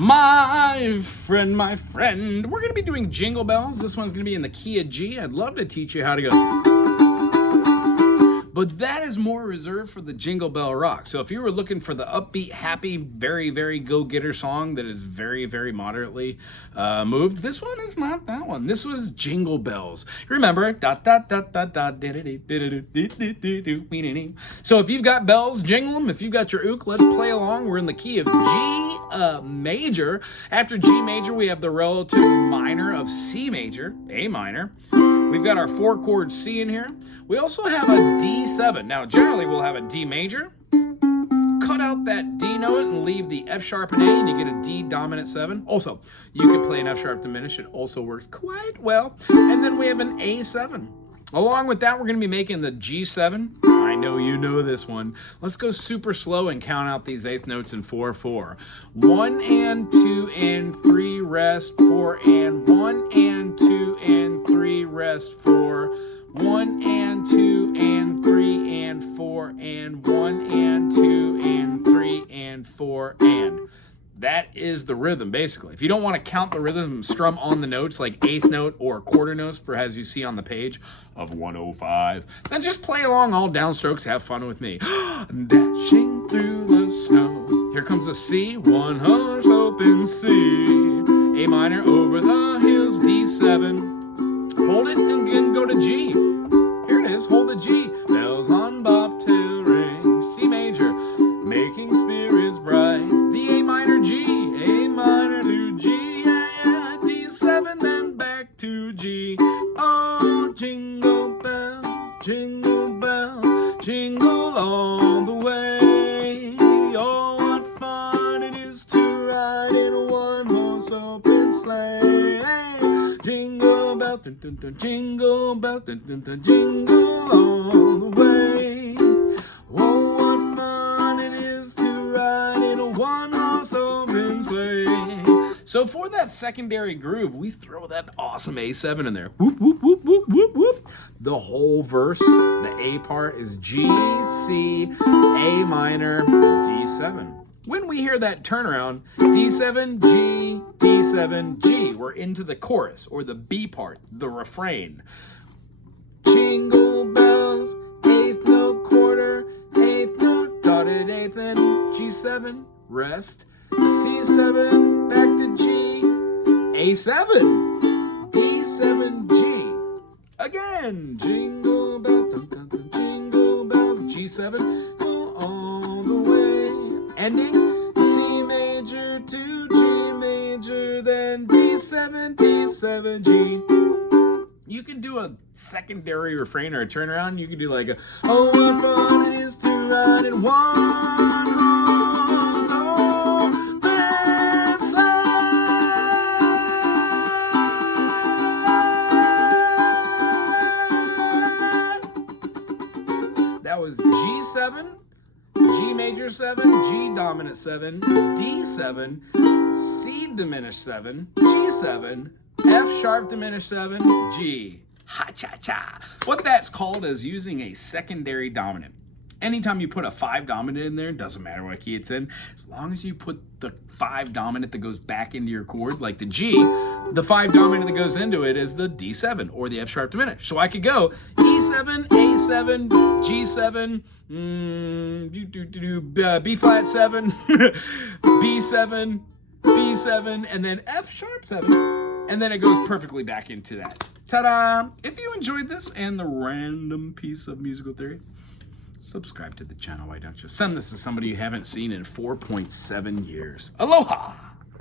My friend, we're going to be doing Jingle Bells. This one's going to be in the key of G. I'd love to teach you how to go. But that is more reserved for the Jingle Bell Rock. So if you were looking for the upbeat, happy, very, very go-getter song that is very, very moderately moved, this one is not that one. This was Jingle Bells. Remember, dot, dot, dot, dot, dot, so if you've got bells, jingle them. If you've got your ook, let's play along. We're in the key of G major. After G major, we have the relative minor of C major, A minor. We've got our 4-chord C in here. We also have a D7. Now, generally, we'll have a D major. Cut out that D note and leave the F sharp and A, and you get a D dominant 7. Also, you could play an F sharp diminished. It also works quite well. And then we have an A7. Along with that, we're going to be making the G7. I know you know this one. Let's go super slow and count out these eighth notes in 4/4. 1 and 2 and 3, rest 4 and 1 and 2 and 3, rest 4. 1 and 2 and 3 and 4 and 1 and 2 and 3 and 4 and. That is the rhythm, basically. If you don't want to count the rhythm, strum on the notes like eighth note or quarter notes for as you see on the page of 105, then just play along all downstrokes, have fun with me. Dashing through the snow. Here comes a C, one horse open C. A minor over the hills, D7. Hold it and then go to G. Here it is, hold the G. Bells on bobtail ring, C major, making spirits bright. The A minor G, A minor to G, yeah, D7, then back to G. Oh, jingle bell, jingle all the way. Oh, what fun it is to ride in a one-horse open sleigh. Jingle bells, dun, dun, dun, jingle bells, dun, dun, dun, jingle all the way. Oh, what fun it is to ride in a one-horse open sleigh. So for that secondary groove, we throw that awesome A7 in there. Whoop, whoop, whoop, whoop, whoop, whoop. The whole verse, the A part is G, C, A minor, D7. When we hear that turnaround, D7, G, D7, G, we're into the chorus, or the B part, the refrain. Jingle bells, eighth note, quarter, eighth note, dotted eighth, and G7, rest, C7, back to G, A7, D7, G. Again, jingle bells, dun, dun, dun, jingle bells, G7, go all the way. Ending C major to G major, then D7, D7, G. You can do a secondary refrain or a turnaround. You can do like a, oh, what fun it is to ride in one horse open sleigh. That was G7. G major 7, G dominant 7, D7, C diminished 7, G7, F sharp diminished 7, G. Ha-cha-cha. What that's called is using a secondary dominant. Anytime you put a 5 dominant in there, doesn't matter what key it's in, as long as you put the 5 dominant that goes back into your chord, like the G, the 5 dominant that goes into it is the D7 or the F sharp diminished. So I could go E7, A7, G7, B flat 7, B7, B7, and then F sharp 7. And then it goes perfectly back into that. Ta-da! If you enjoyed this and the random piece of musical theory, subscribe to the channel, why don't you? Send this to somebody you haven't seen in 4.7 years. Aloha!